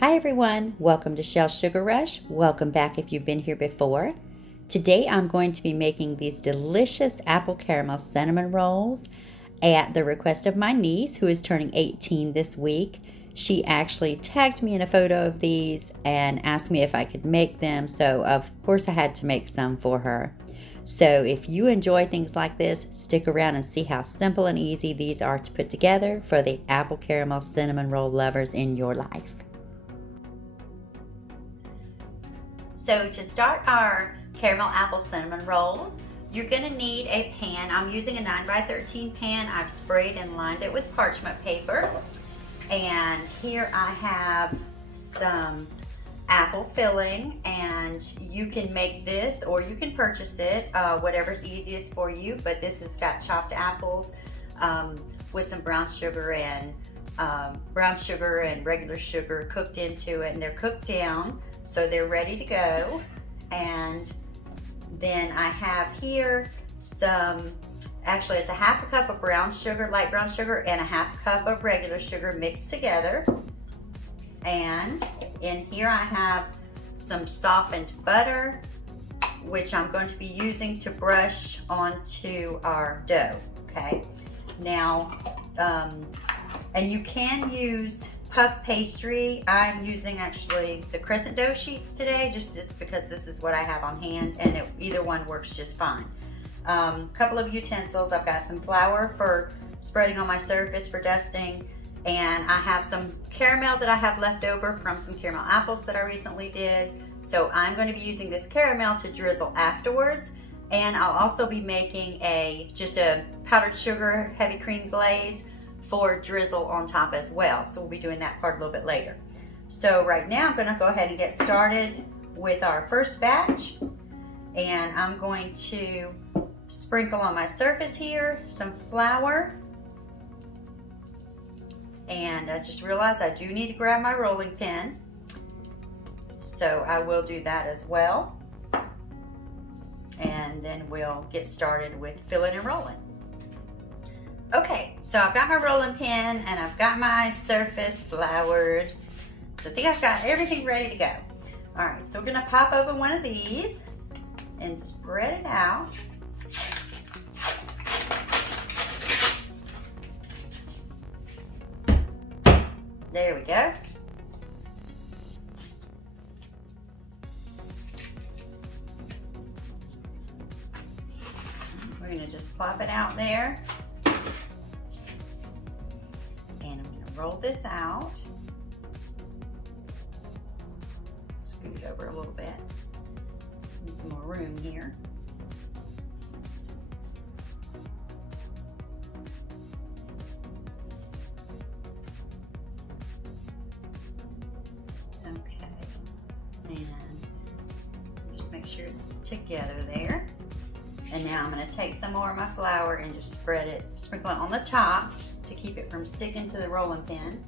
Hi everyone, welcome to Shell Sugar Rush. Welcome back if you've been here before. Today I'm going to be making these delicious apple caramel cinnamon rolls at the request of my niece, who is turning 18 this week. She actually tagged me in a photo of these and asked me if I could make them, so of course I had to make some for her. So if you enjoy things like this, stick around and see how simple and easy these are to put together for the apple caramel cinnamon roll lovers in your life. So to start our caramel apple cinnamon rolls, you're going to need a pan. I'm using a 9x13 pan. I've sprayed and lined it with parchment paper. And here I have some apple filling, and you can make this or you can purchase it, whatever's easiest for you. But this has got chopped apples with some brown sugar and regular sugar cooked into it, and they're cooked down. So they're ready to go. And then I have here some, actually it's a half a cup of brown sugar, light brown sugar, and a half cup of regular sugar mixed together. And in here I have some softened butter, which I'm going to be using to brush onto our dough, okay? Now, and you can use puff pastry. I'm using actually the crescent dough sheets today, just because this is what I have on hand, and either one works just fine. Couple of utensils. I've got some flour for spreading on my surface for dusting, and I have some caramel that I have left over from some caramel apples that I recently did. So I'm going to be using this caramel to drizzle afterwards, and I'll also be making just a powdered sugar heavy cream glaze for drizzle on top as well. So we'll be doing that part a little bit later. So right now I'm going to go ahead and get started with our first batch, and I'm going to sprinkle on my surface here some flour. And I just realized I do need to grab my rolling pin, so I will do that as well. And then we'll get started with filling and rolling. Okay, so I've got my rolling pin and I've got my surface floured. So I think I've got everything ready to go. All right, so we're gonna pop open one of these and spread it out. There we go. We're gonna just plop it out there. And I'm gonna roll this out. Scoot it over a little bit. Need some more room here. Sure it's together there. And now I'm going to take some more of my flour and just sprinkle it on the top to keep it from sticking to the rolling pin.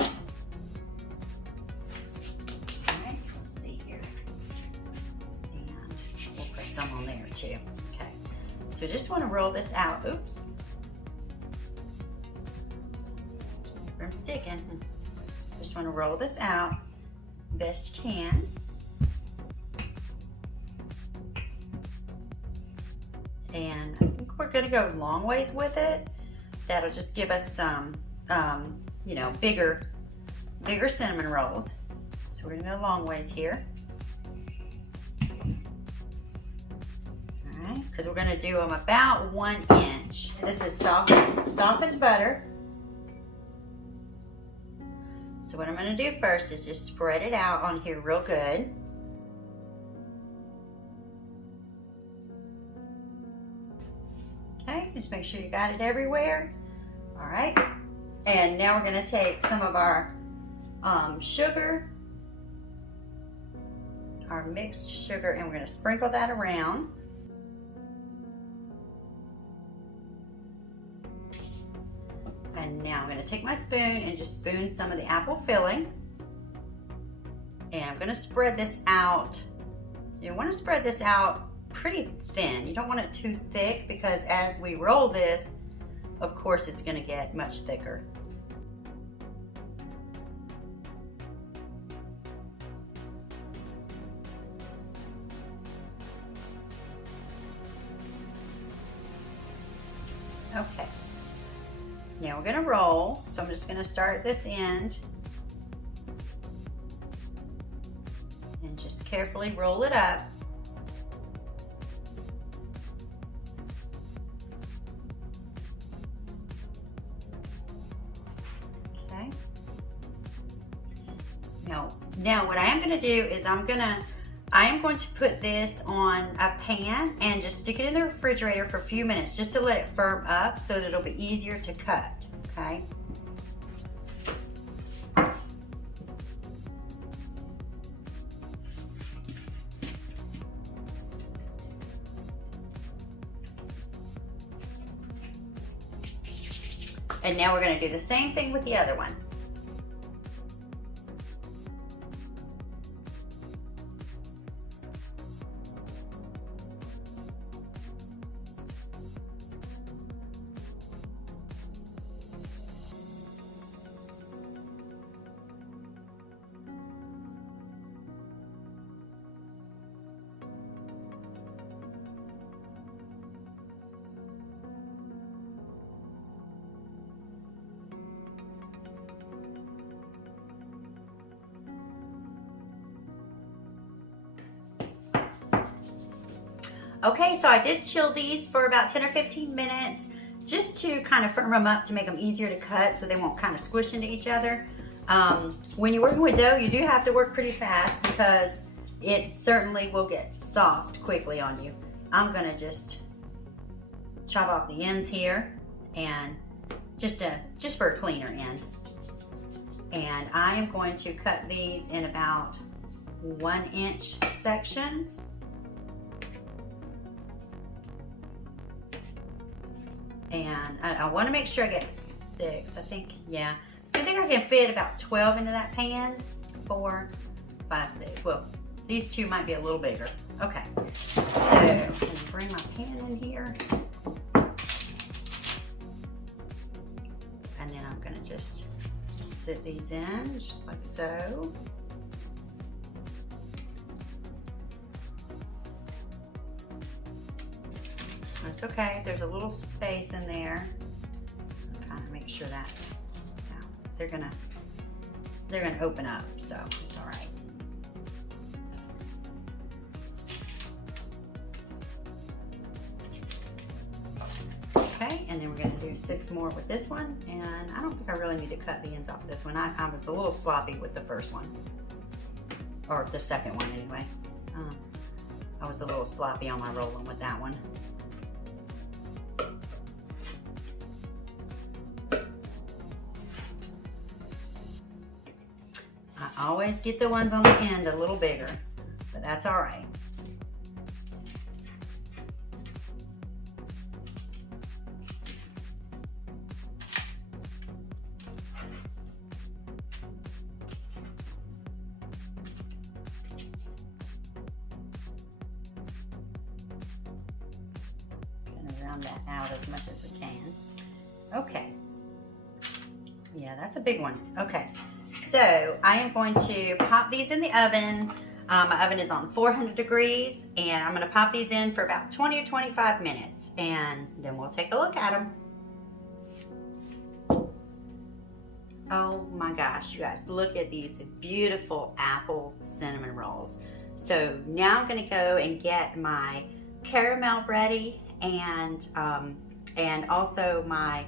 Alright, let's see here. And we'll put some on there too. Okay, so just want to roll this out. Oops. From sticking. Just want to roll this out best you can. And I think we're going to go long ways with it. That'll just give us some, you know, bigger cinnamon rolls. So we're going to go long ways here. All right, because we're going to do them about 1 inch. This is softened butter. So what I'm going to do first is just spread it out on here real good. Okay, just make sure you got it everywhere. All right, and now we're going to take some of our sugar, our mixed sugar, and we're going to sprinkle that around. And now I'm going to take my spoon and just spoon some of the apple filling. And I'm going to spread this out. You want to spread this out pretty thin. You don't want it too thick, because as we roll this, of course it's going to get much thicker. Now we're gonna roll. So I'm just gonna start at this end and just carefully roll it up. Okay. Now what I am gonna do is I am going to put this on a pan and just stick it in the refrigerator for a few minutes just to let it firm up so that it'll be easier to cut, okay? And now we're gonna do the same thing with the other one. Okay, so I did chill these for about 10 or 15 minutes just to kind of firm them up to make them easier to cut so they won't kind of squish into each other. When you're working with dough, you do have to work pretty fast because it certainly will get soft quickly on you. I'm gonna just chop off the ends here and just for a cleaner end. And I am going to cut these in about 1-inch sections. And I want to make sure I get 6, I think, yeah. So I think I can fit about 12 into that pan. 4, 5, 6. Well, these two might be a little bigger. Okay, so I'm gonna bring my pan in here. And then I'm gonna just sit these in, just like so. That's okay, there's a little space in there. Kind of make sure that they're gonna open up, so it's all right. Okay, and then we're gonna do 6 more with this one, and I don't think I really need to cut the ends off this one. I was a little sloppy with the first one, or the second one anyway. I was a little sloppy on my rolling with that one. I always get the ones on the end a little bigger, but that's all right. Gonna round that out as much as we can. Okay. Yeah, that's a big one. Okay. So I am going to pop these in the oven. My oven is on 400 degrees and I'm going to pop these in for about 20 or 25 minutes and then we'll take a look at them. Oh my gosh, you guys, look at these beautiful apple cinnamon rolls. So now I'm going to go and get my caramel ready and also my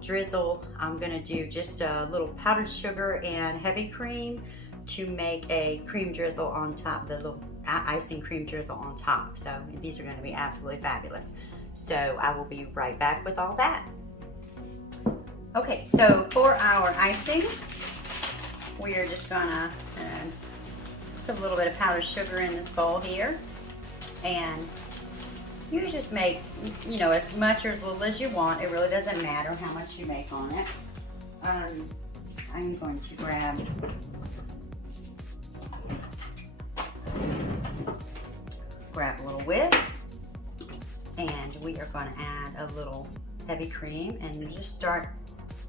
drizzle. I'm gonna do just a little powdered sugar and heavy cream to make a cream drizzle on top, the little icing cream drizzle on top. So these are gonna be absolutely fabulous. So I will be right back with all that. Okay, so for our icing, we are just gonna put a little bit of powdered sugar in this bowl here, and you just make, you know, as much or as little as you want. It really doesn't matter how much you make on it. I'm going to grab a little whisk, and we are going to add a little heavy cream and just start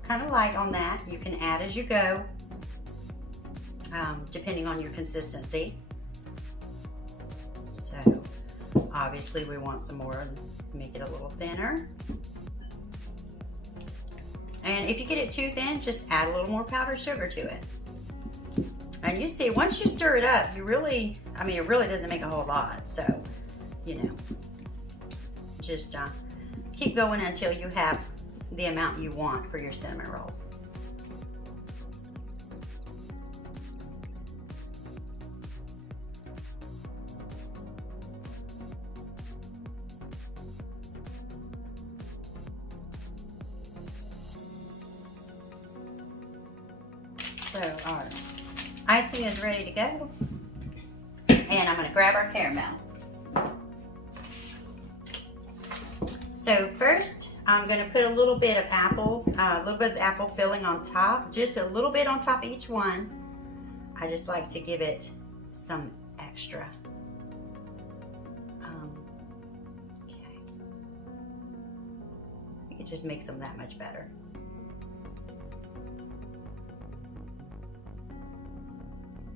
kind of light on that. You can add as you go, depending on your consistency. So obviously we want some more, make it a little thinner. And if you get it too thin, just add a little more powdered sugar to it. And you see, once you stir it up, it really doesn't make a whole lot. So, you know, just keep going until you have the amount you want for your cinnamon rolls. So our icing is ready to go. And I'm going to grab our caramel. So first, I'm going to put a little bit of apples, a little bit of apple filling on top, just a little bit on top of each one. I just like to give it some extra. Okay. It just makes them that much better.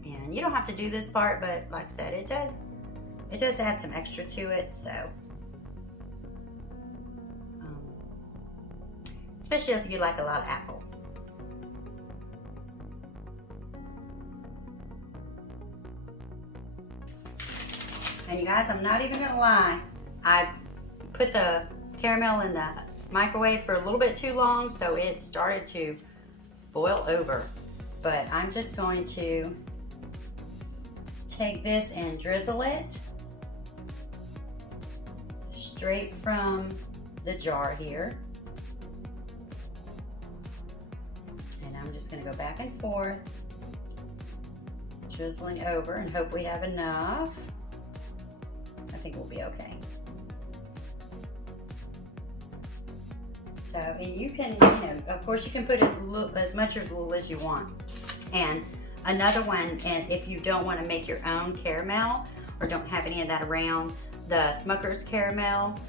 And you don't have to do this part, but like I said, it does add some extra to it, so. Especially if you like a lot of apples. And you guys, I'm not even gonna lie, I put the caramel in the microwave for a little bit too long, so it started to boil over. But I'm just going to take this and drizzle it straight from the jar here. And I'm just going to go back and forth, drizzling over, and hope we have enough. I think we'll be okay. So, and you can, of course you can put as much or as little as you want. And another one, and if you don't want to make your own caramel or don't have any of that around, the Smucker's caramel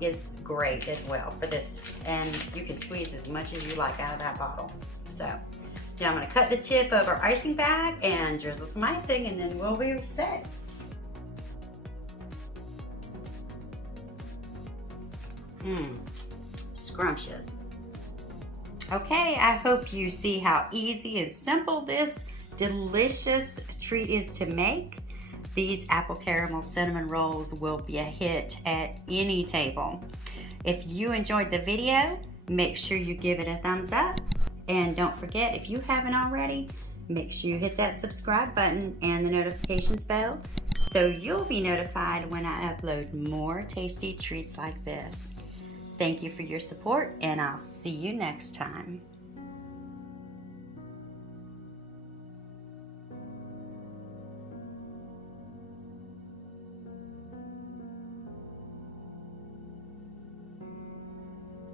is great as well for this. And you can squeeze as much as you like out of that bottle. So now I'm going to cut the tip of our icing bag and drizzle some icing, and then we'll be set. Scrumptious. Okay, I hope you see how easy and simple this delicious treat is to make. These apple caramel cinnamon rolls will be a hit at any table. If you enjoyed the video, make sure you give it a thumbs up. And don't forget, if you haven't already, make sure you hit that subscribe button and the notifications bell so you'll be notified when I upload more tasty treats like this. Thank you for your support, and I'll see you next time.